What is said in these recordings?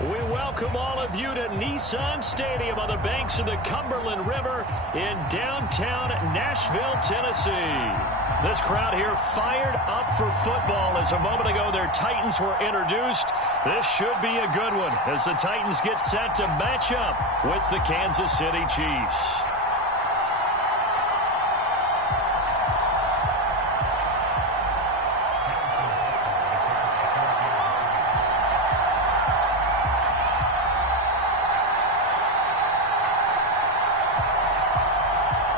We welcome all of you to Nissan Stadium on the banks of the Cumberland River in downtown Nashville, Tennessee. This crowd here fired up for football as a moment ago their Titans were introduced. This should be a good one as the Titans get set to match up with the Kansas City Chiefs.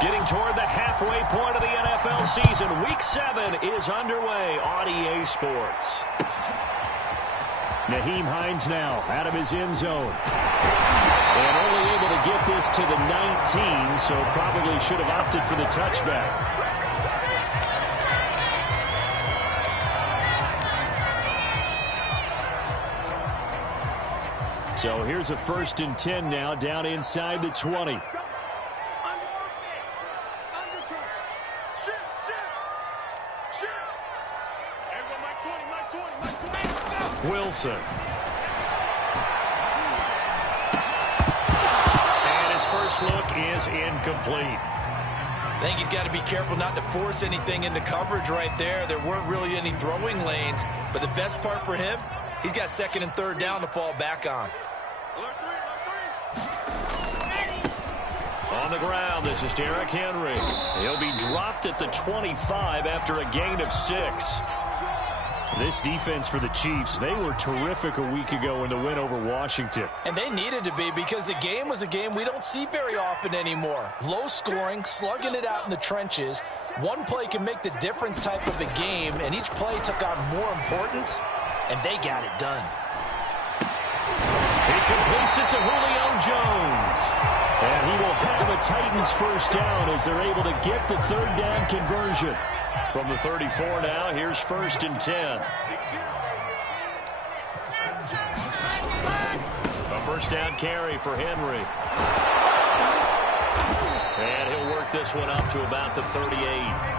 Getting toward the halfway point of the NFL season, Week 7 is underway on EA Sports. Nyheim Hines now out of his end zone. And only able to get this to the 19, so probably should have opted for the touchback. So here's a 1st and 10 now down inside the 20. Wilson. And his first look is incomplete. I think he's got to be careful not to force anything into coverage right there. There weren't really any throwing lanes, but the best part for him, he's got 2nd and 3rd down to fall back on. On the ground, this is Derrick Henry. He'll be dropped at the 25 after a gain of 6. This defense for the Chiefs, they were terrific a week ago in the win over Washington. And they needed to be because the game was a game we don't see very often anymore. Low scoring, slugging it out in the trenches. One play can make the difference type of a game, and each play took on more importance, and they got it done. He completes it to Julio Jones. And he will have a Titans first down as they're able to get the 3rd down conversion. From the 34 now, here's 1st and 10. A first down carry for Henry. And he'll work this one up to about the 38.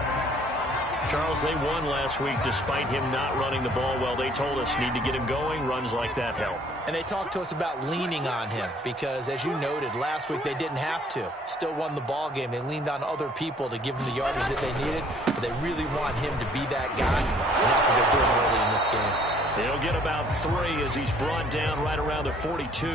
Charles, they won last week despite him not running the ball well. They told us need to get him going. Runs like that help. And they talked to us about leaning on him because, as you noted, last week they didn't have to. Still won the ball game. They leaned on other people to give them the yardage that they needed, but they really want him to be that guy, and that's what they're doing early in this game. He'll get about 3 as he's brought down right around the 42.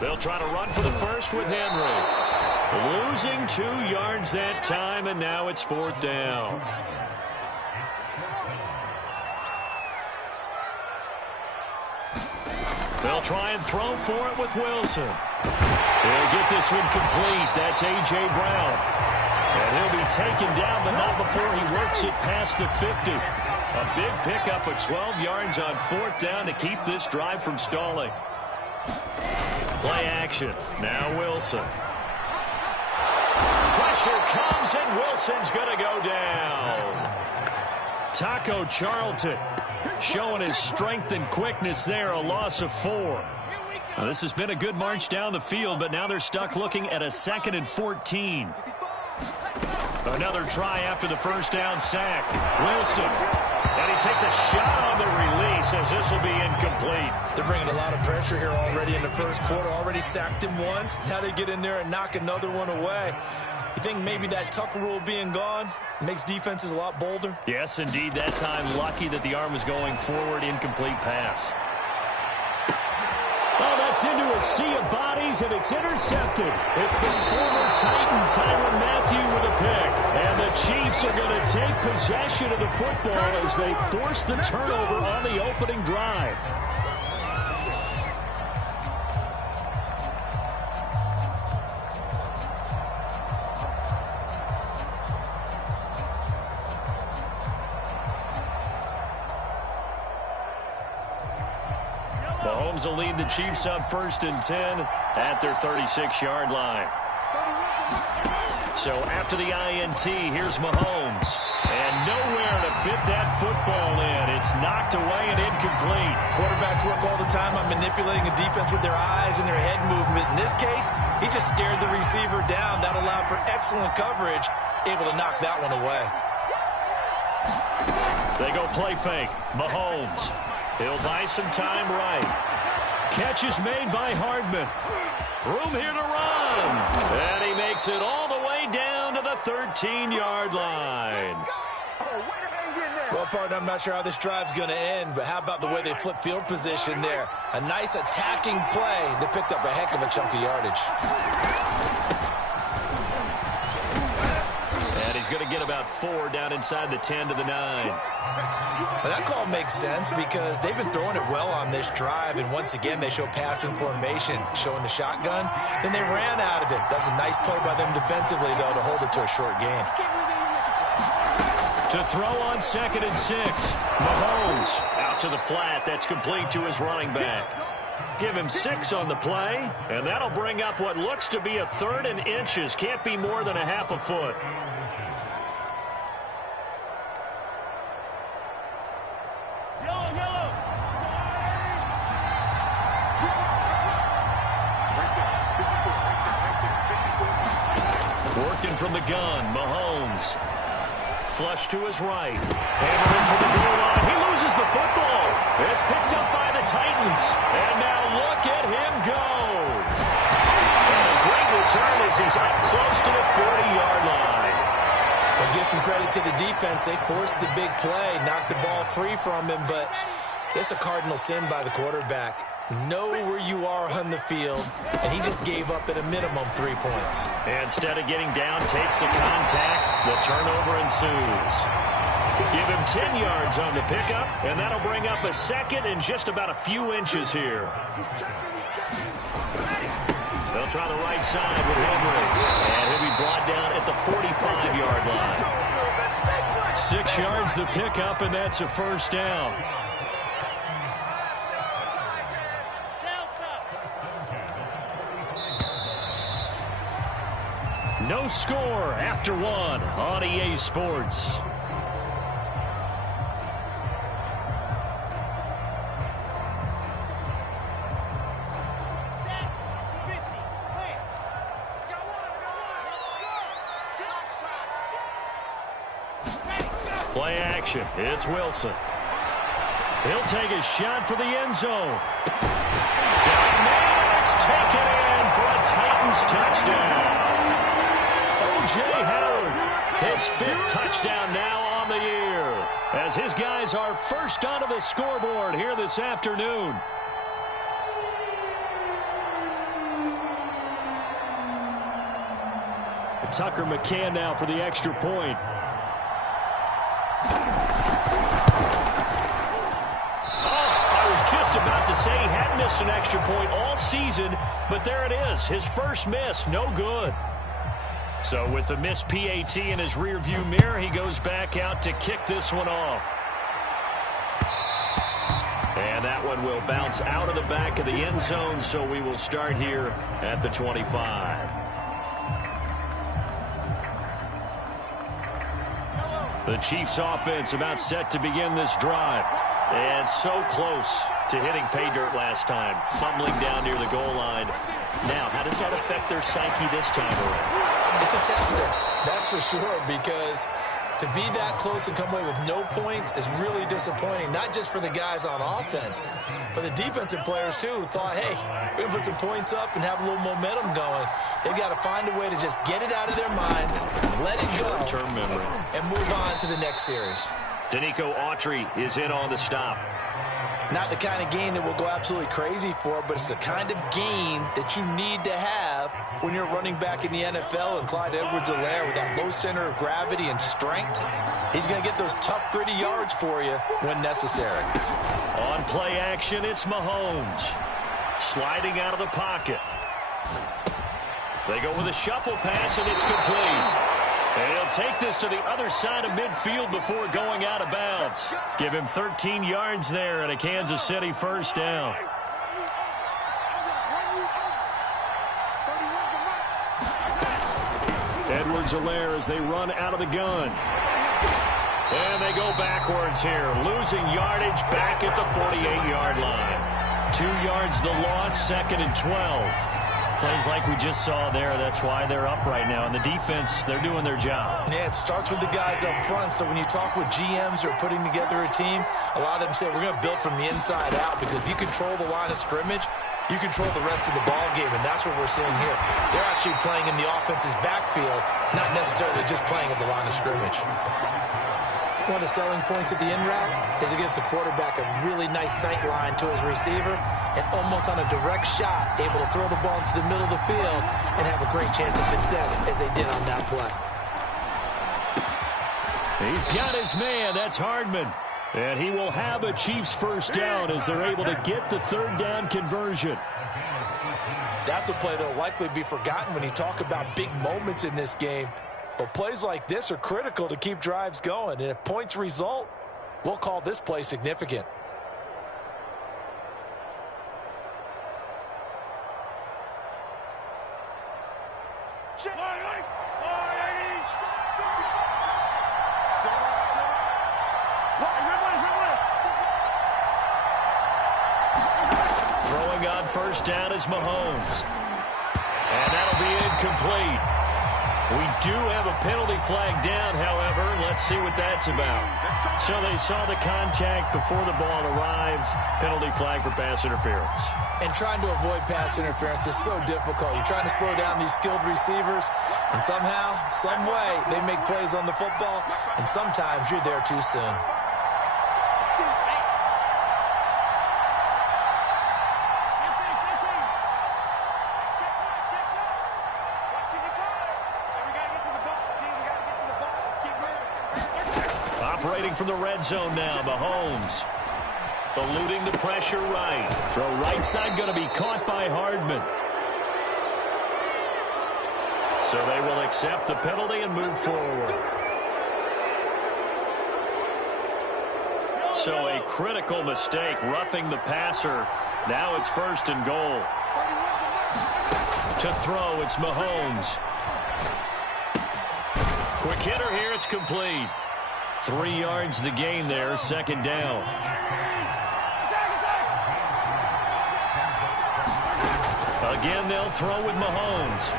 They'll try to run for the first with Henry. Losing 2 yards that time, and now it's 4th down. They'll try and throw for it with Wilson. They'll get this one complete. That's A.J. Brown. And he'll be taken down, but not before he works it past the 50. A big pickup of 12 yards on 4th down to keep this drive from stalling. Play action. Now Wilson. Pressure comes, and Wilson's going to go down. Taco Charlton showing his strength and quickness there, a loss of 4. Now, this has been a good march down the field, but now they're stuck looking at a 2nd and 14. Another try after the first down sack. Wilson. And he takes a shot on the release as this will be incomplete. They're bringing a lot of pressure here already in the first quarter. Already sacked him once. Now they get in there and knock another one away. You think maybe that Tucker rule being gone makes defenses a lot bolder? Yes, indeed. That time, lucky that the arm was going forward. Incomplete pass. Oh, that's into a sea of bodies, and it's intercepted. It's the former Titan, Tyrann Mathieu, with a pick. And the Chiefs are going to take possession of the football as they force the turnover on the opening drive. Mahomes will lead the Chiefs up 1st and 10 at their 36-yard line. So after the INT, here's Mahomes. And nowhere to fit that football in. It's knocked away and incomplete. Quarterbacks work all the time on manipulating a defense with their eyes and their head movement. In this case, he just stared the receiver down. That allowed for excellent coverage, able to knock that one away. They go play fake. Mahomes. He'll buy some time right. Catch is made by Hardman. Room here to run. And he makes it all the way down to the 13-yard line. Well, partner, I'm not sure how this drive's going to end, but how about the way they flip field position there? A nice attacking play that picked up a heck of a chunk of yardage. And he's going to get about 4 down inside the 10 to the 9. Well, that call makes sense because they've been throwing it well on this drive, and once again, they show passing formation, showing the shotgun. Then they ran out of it. That was a nice play by them defensively, though, to hold it to a short gain. To throw on 2nd and 6. Mahomes out to the flat. That's complete to his running back. Give him 6 on the play, and that'll bring up what looks to be a 3rd and inches. Can't be more than a half a foot. Working from the gun, Mahomes. Flush to his right. Hammering for the goal line. He loses the football. It's picked up by the Titans. And now look at him go. And a great return as he's up close to the 40-yard line. Well, give some credit to the defense. They forced the big play, knocked the ball free from him, but it's a cardinal sin by the quarterback. Know where you are on the field, and he just gave up at a minimum 3 points. Instead of getting down, takes the contact. The turnover ensues. Give him 10 yards on the pickup, and that'll bring up a 2nd and just about a few inches here. They'll try the right side with Henry, and he'll be brought down at the 45-yard line. 6 yards the pickup, and that's a 1st down. No score after 1 on EA Sports. Play action. It's Wilson. He'll take a shot for the end zone. It's taken in for a Titans touchdown. O.J. Howard, his 5th touchdown now on the year, as his guys are first onto the scoreboard here this afternoon. Tucker McCann now for the extra point. Just about to say he hadn't missed an extra point all season, but there it is. His first miss, no good. So with the missed PAT in his rearview mirror, he goes back out to kick this one off. And that one will bounce out of the back of the end zone, so we will start here at the 25. The Chiefs offense about set to begin this drive. And so close to hitting pay dirt last time, fumbling down near the goal line. Now, how does that affect their psyche this time around? It's a tester, that's for sure, because to be that close and come away with no points is really disappointing, not just for the guys on offense, but the defensive players, too, who thought, hey, we're going to put some points up and have a little momentum going. They've got to find a way to just get it out of their minds, let it go, short-term memory, and move on to the next series. Danico Autry is in on the stop. Not the kind of gain that we'll go absolutely crazy for, but it's the kind of gain that you need to have when you're running back in the NFL. And Clyde Edwards-Helaire, with that low center of gravity and strength, he's going to get those tough, gritty yards for you when necessary. On play action, it's Mahomes. Sliding out of the pocket. They go with a shuffle pass, and it's complete. And he'll take this to the other side of midfield before going out of bounds. Give him 13 yards there and a Kansas City 1st down. Edwards-Helaire as they run out of the gun. And they go backwards here, losing yardage back at the 48-yard line. 2 yards the loss, 2nd and 12. Plays like we just saw there, that's why they're up right now. And the defense, they're doing their job. Yeah, it starts with the guys up front. So when you talk with GMs who are putting together a team, a lot of them say we're going to build from the inside out, because if you control the line of scrimmage, you control the rest of the ball game, and that's what we're seeing here. They're actually playing in the offense's backfield, not necessarily just playing at the line of scrimmage. One of the selling points of the in route is it gives the quarterback a really nice sight line to his receiver, and almost on a direct shot, able to throw the ball into the middle of the field and have a great chance of success as they did on that play. He's got his man. That's Hardman. And he will have a Chiefs first down as they're able to get the third down conversion. That's a play that will likely be forgotten when you talk about big moments in this game. But plays like this are critical to keep drives going. And if points result, we'll call this play significant. Throwing on first down is Mahomes. And that'll be incomplete. We do have a penalty flag down, however. Let's see what that's about. So they saw the contact before the ball arrived. Penalty flag for pass interference. And trying to avoid pass interference is so difficult. You're trying to slow down these skilled receivers, and somehow, some way, they make plays on the football, and sometimes you're there too soon. Operating from the red zone now, Mahomes. Eluding the pressure right. Throw right side going to be caught by Hardman. So they will accept the penalty and move forward. So a critical mistake, roughing the passer. Now it's first and goal. To throw, it's Mahomes. Quick hitter here, it's complete. 3 yards the gain there, second down. Again, they'll throw with Mahomes.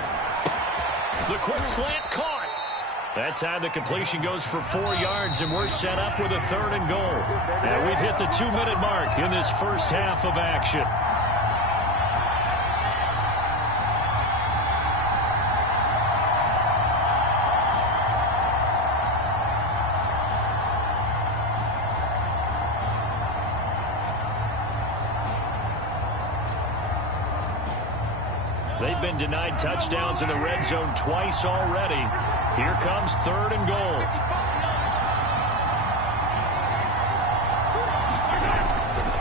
The quick slant caught. That time the completion goes for 4 yards, and we're set up with a third and goal. And we've hit the 2-minute mark in this first half of action. They've been denied touchdowns in the red zone twice already. Here comes third and goal.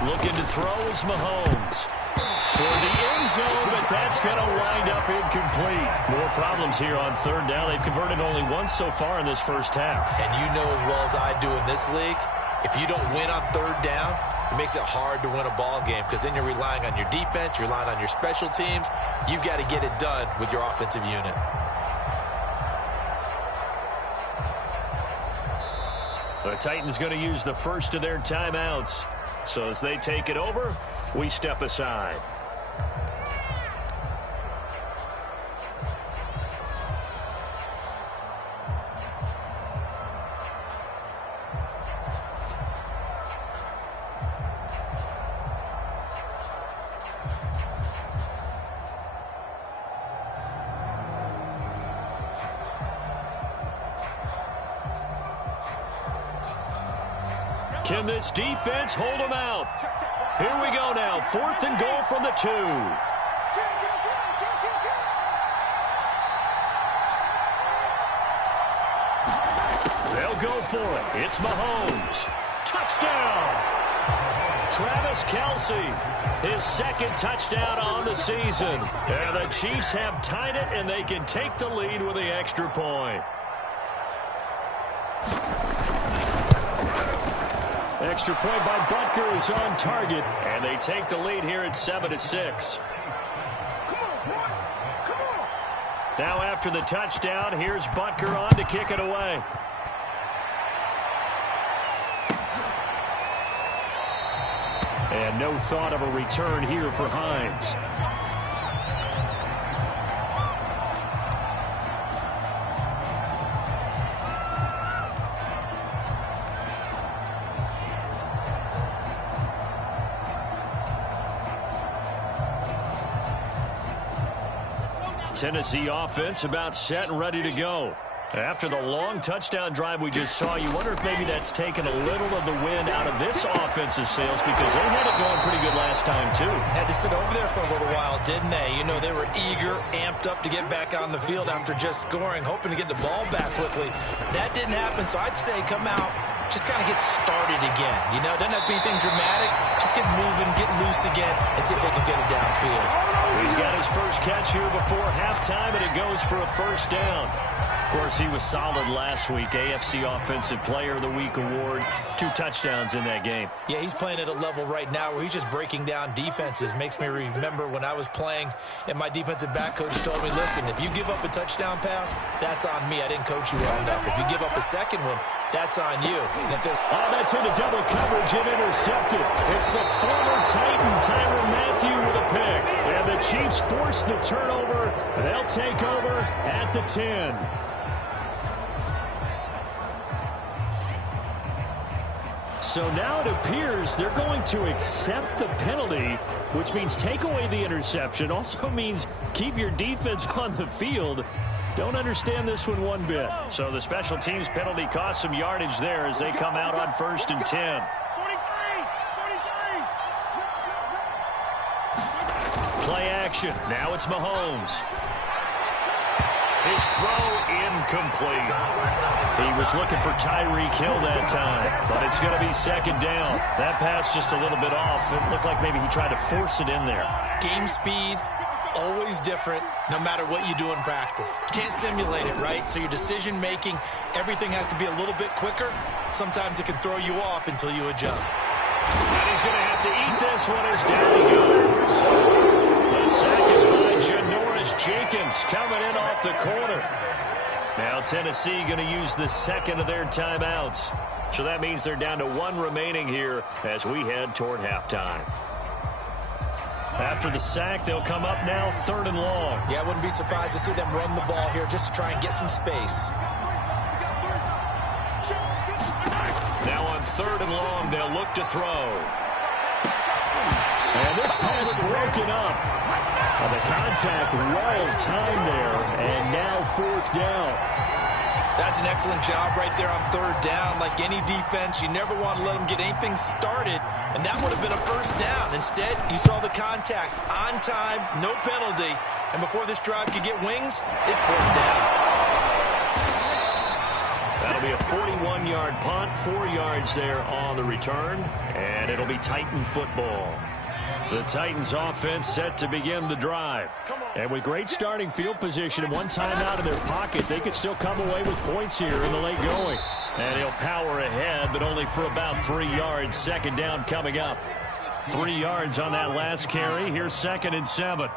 Looking to throw is Mahomes. Toward the end zone, but that's going to wind up incomplete. More problems here on third down. They've converted only once so far in this first half. And you know as well as I do in this league, if you don't win on third down, it makes it hard to win a ball game, because then you're relying on your defense, you're relying on your special teams. You've got to get it done with your offensive unit. The Titans going to use the first of their timeouts. So as they take it over, we step aside. Can this defense hold them out? Here we go now. Fourth and goal from the 2. They'll go for it. It's Mahomes. Touchdown! Travis Kelce, his second touchdown on the season. And the Chiefs have tied it, and they can take the lead with the extra point. Extra point by Butker is on target, and they take the lead here at 7-6. Now after the touchdown, here's Butker on to kick it away. And no thought of a return here for Hines. Tennessee offense about set and ready to go. After the long touchdown drive we just saw, you wonder if maybe that's taken a little of the wind out of this offensive sails because they had it going pretty good last time, too. Had to sit over there for a little while, didn't they? You know, they were eager, amped up to get back on the field after just scoring, hoping to get the ball back quickly. That didn't happen, so I'd say come out, just kind of get started again. You know, doesn't have to be anything dramatic. Just get moving, get loose again, and see if they can get it downfield. He's got his first catch here before halftime, and it goes for a first down. Of course, he was solid last week. AFC Offensive Player of the Week award. 2 touchdowns in that game. Yeah, he's playing at a level right now where he's just breaking down defenses. Makes me remember when I was playing and my defensive back coach told me, listen, if you give up a touchdown pass, that's on me. I didn't coach you well enough. If you give up a second one, that's on you. And if that's into double coverage and intercepted. It's the former Titan, Tyrann Mathieu, with a pick. And the Chiefs force the turnover. They'll take over at the 10. So now it appears they're going to accept the penalty, which means take away the interception. Also means keep your defense on the field. Don't understand this one bit. So the special teams penalty cost some yardage there as they come out on 1st and 10. Play action. Now it's Mahomes. His throw incomplete. He was looking for Tyreek Hill that time, but it's going to be 2nd down. That pass just a little bit off. It looked like maybe he tried to force it in there. Game speed, always different, no matter what you do in practice. You can't simulate it, right? So your decision-making, everything has to be a little bit quicker. Sometimes it can throw you off until you adjust. And he's going to have to eat this one as down he goes. The sack is by Janoris Jenkins coming in off the corner. Now Tennessee going to use the 2nd of their timeouts. So that means they're down to 1 remaining here as we head toward halftime. After the sack, they'll come up now 3rd and long. Yeah, I wouldn't be surprised to see them run the ball here just to try and get some space. Now on 3rd and long, they'll look to throw. And this pass broken up. The contact well timed there, and now 4th down. That's an excellent job right there on 3rd down. Like any defense, you never want to let them get anything started, and that would have been a 1st down. Instead, you saw the contact on time, no penalty, and before this drive could get wings, it's 4th down. That'll be a 41-yard punt, 4 yards there on the return, and it'll be Titan football. The Titans offense set to begin the drive. And with great starting field position and 1 timeout in their pocket, they could still come away with points here in the late going. And he'll power ahead, but only for about 3 yards. 2nd down coming up. 3 yards on that last carry. Here's 2nd and 7.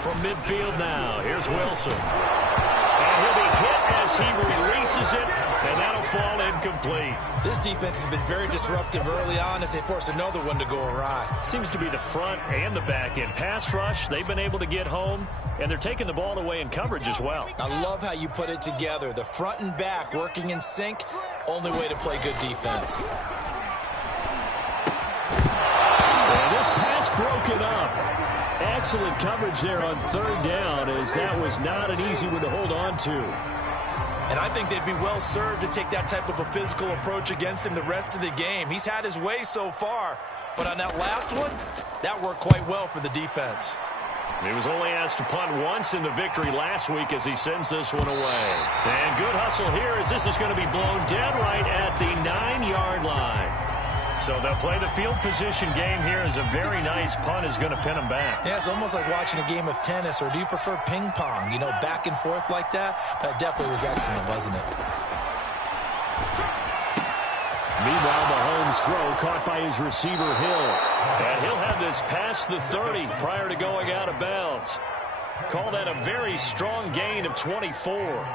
From midfield now, here's Wilson. And he'll be hit as he releases it, and that'll fall incomplete. This defense has been very disruptive early on as they force another one to go awry. Seems to be the front and the back end. Pass rush, they've been able to get home, and they're taking the ball away in coverage as well. I love how you put it together. The front and back working in sync, only way to play good defense. And this pass broken up. Excellent coverage there on 3rd down, as that was not an easy one to hold on to. And I think they'd be well served to take that type of a physical approach against him the rest of the game. He's had his way so far, but on that last one, that worked quite well for the defense. He was only asked to punt once in the victory last week as he sends this one away. And good hustle here as this is going to be blown dead right at the 9-yard line. So they'll play the field position game here as a very nice punt is going to pin them back. Yeah, it's almost like watching a game of tennis, or do you prefer ping pong? You know, back and forth like that? That definitely was excellent, wasn't it? Meanwhile, Mahomes' throw caught by his receiver, Hill. And he'll have this past the 30 prior to going out of bounds. Call that a very strong gain of 24.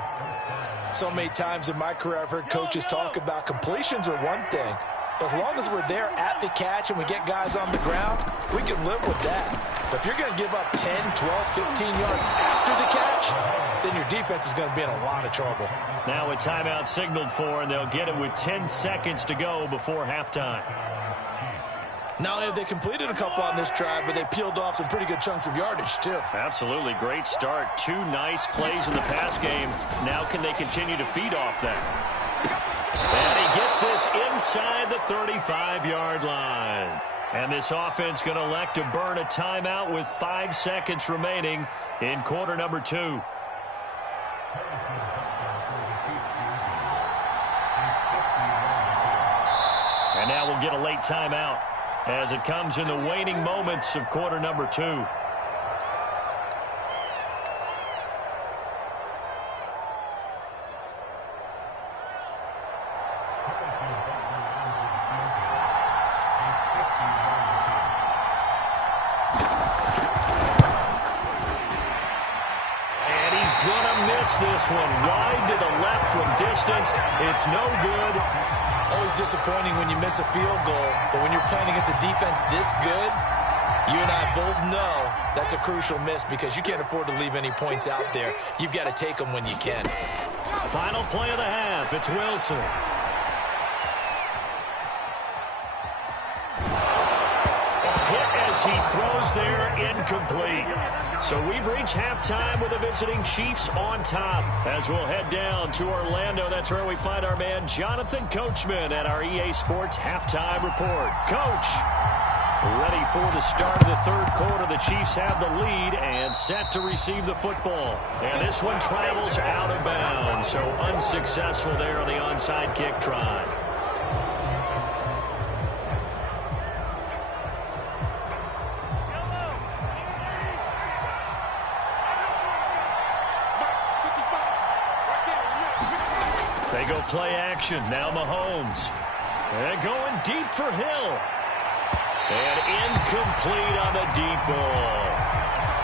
So many times in my career, I've heard coaches talk about completions are one thing. But as long as we're there at the catch and we get guys on the ground, we can live with that. But if you're going to give up 10, 12, 15 yards after the catch, then your defense is going to be in a lot of trouble. Now a timeout signaled for, and they'll get it with 10 seconds to go before halftime. Not only have they completed a couple on this drive, but they peeled off some pretty good chunks of yardage, too. Absolutely. Great start. 2 nice plays in the pass game. Now can they continue to feed off that? And he gets this inside the 35-yard line. And this offense going to elect to burn a timeout with 5 seconds remaining in quarter number 2. And now we'll get a late timeout as it comes in the waning moments of quarter number 2. This one wide to the left from distance. It's no good. Always disappointing when you miss a field goal, but when you're playing against a defense this good, you and I both know that's a crucial miss because you can't afford to leave any points out there. You've got to take them when you can. Final play of the half. It's Wilson. He throws there, incomplete. So we've reached halftime with the visiting Chiefs on top. As we'll head down to Orlando, that's where we find our man Jonathan Coachman at our EA Sports Halftime Report. Coach, ready for the start of the third quarter. The Chiefs have the lead and set to receive the football. And this one travels out of bounds, so unsuccessful there on the onside kick try. They go play action. Now Mahomes. And going deep for Hill. And incomplete on the deep ball.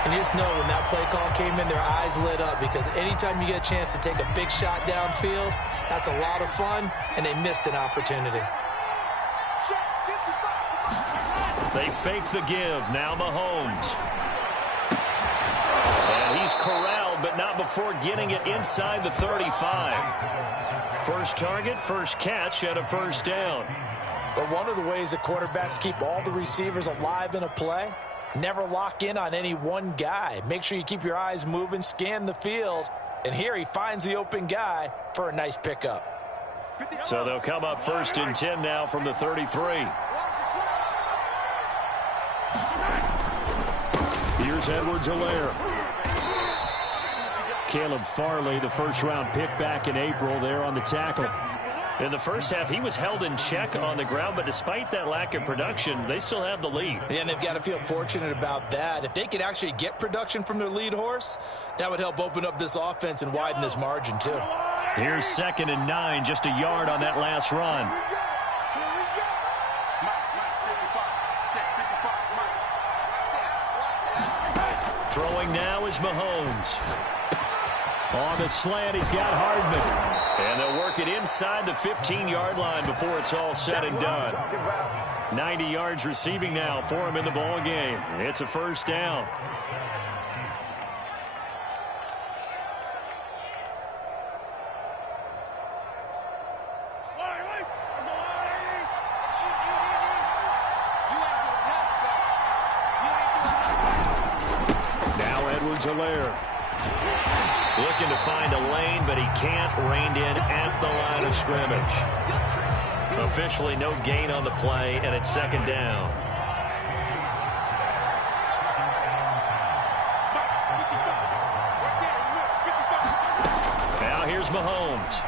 And you just know when that play call came in, their eyes lit up because anytime you get a chance to take a big shot downfield, that's a lot of fun, and they missed an opportunity. They fake the give. Now Mahomes. And he's corralled, but not before getting it inside the 35. First target, first catch, and a first down. But one of the ways that quarterbacks keep all the receivers alive in a play, never lock in on any one guy. Make sure you keep your eyes moving, scan the field. And here he finds the open guy for a nice pickup. So they'll come up first and 10 now from the 33. Here's Edwards-Helaire. Caleb Farley, the first-round pick back in April, there on the tackle. In the first half, he was held in check on the ground, but despite that lack of production, they still have the lead. Yeah, and they've got to feel fortunate about that. If they could actually get production from their lead horse, that would help open up this offense and widen this margin, too. Here's 2nd and 9, just a yard on that last run. Throwing now is Mahomes. On the slant, he's got Hardman. And they'll work it inside the 15-yard line before it's all said and done. 90 yards receiving now for him in the ball game. It's a first down. Now Edwards-Helaire. Looking to find a lane, but he can't. Reined in at the line of scrimmage. Officially no gain on the play, and it's 2nd down. Now here's Mahomes.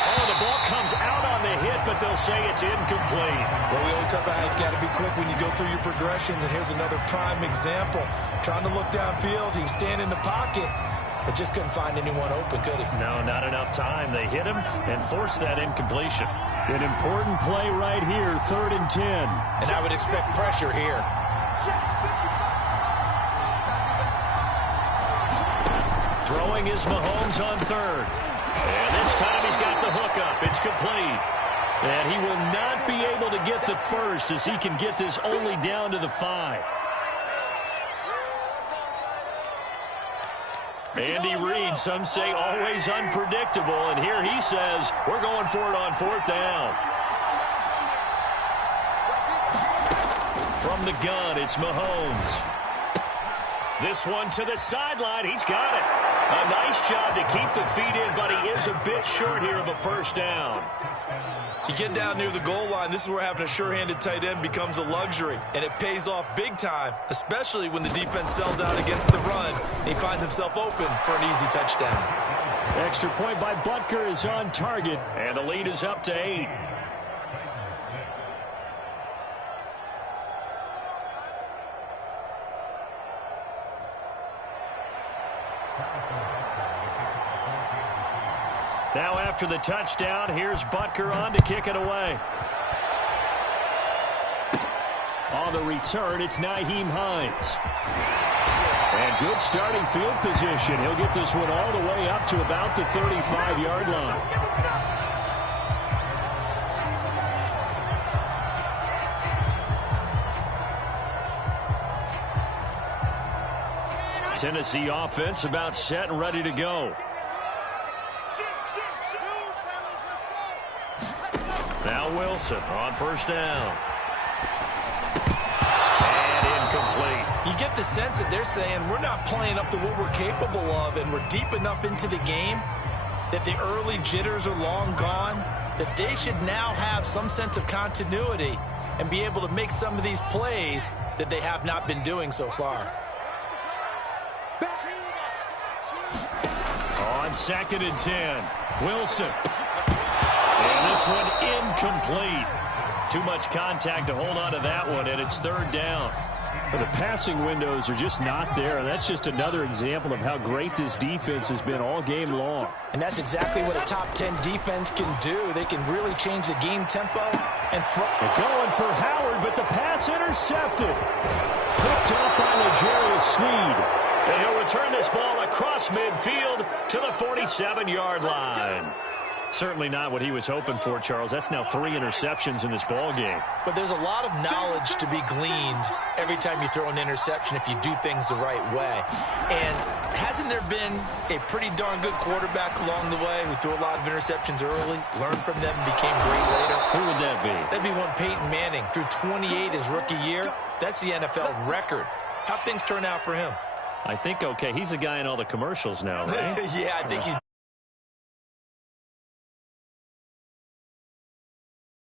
Oh, the ball comes out on the hit, but they'll say it's incomplete. Well, we always talk about how you've got to be quick when you go through your progressions, and here's another prime example. Trying to look downfield, he was standing in the pocket, but just couldn't find anyone open, could he? No, not enough time. They hit him and forced that incompletion. An important play right here, 3rd and 10. And I would expect pressure here. Throwing is Mahomes on 3rd. And this time he's got the hook up. It's complete. And he will not be able to get the first as he can get this only down to the 5. Andy Reid, some say always unpredictable, and here he says we're going for it on 4th down. From the gun, it's Mahomes. This one to the sideline. He's got it. A nice job to keep the feet in, but he is a bit short here of a first down. You get down near the goal line, this is where having a sure-handed tight end becomes a luxury, and it pays off big time, especially when the defense sells out against the run, and he finds himself open for an easy touchdown. Extra point by Butker is on target, and the lead is up to 8. Now after the touchdown, here's Butker on to kick it away. On the return, it's Nyheim Hines. And good starting field position. He'll get this one all the way up to about the 35-yard line. Tennessee offense about set and ready to go. Now Wilson on first down. And incomplete. You get the sense that they're saying we're not playing up to what we're capable of, and we're deep enough into the game that the early jitters are long gone, that they should now have some sense of continuity and be able to make some of these plays that they have not been doing so far. On 2nd and 10, Wilson. And this one incomplete. Too much contact to hold on to that one, and it's 3rd down. Well, the passing windows are just not there, and that's just another example of how great this defense has been all game long. And that's exactly what a top 10 defense can do. They can really change the game tempo. And they're going for Howard, but the pass intercepted. Picked up by L'Jarius Sneed. And he'll return this ball across midfield to the 47-yard line. Certainly not what he was hoping for, Charles. That's now 3 interceptions in this ball game. But there's a lot of knowledge to be gleaned every time you throw an interception if you do things the right way. And hasn't there been a pretty darn good quarterback along the way who threw a lot of interceptions early, learned from them, and became great later? Who would that be? That'd be one Peyton Manning. Threw 28 his rookie year. That's the NFL record. How'd things turn out for him? I think, okay, he's a guy in all the commercials now, right? Yeah, I think he's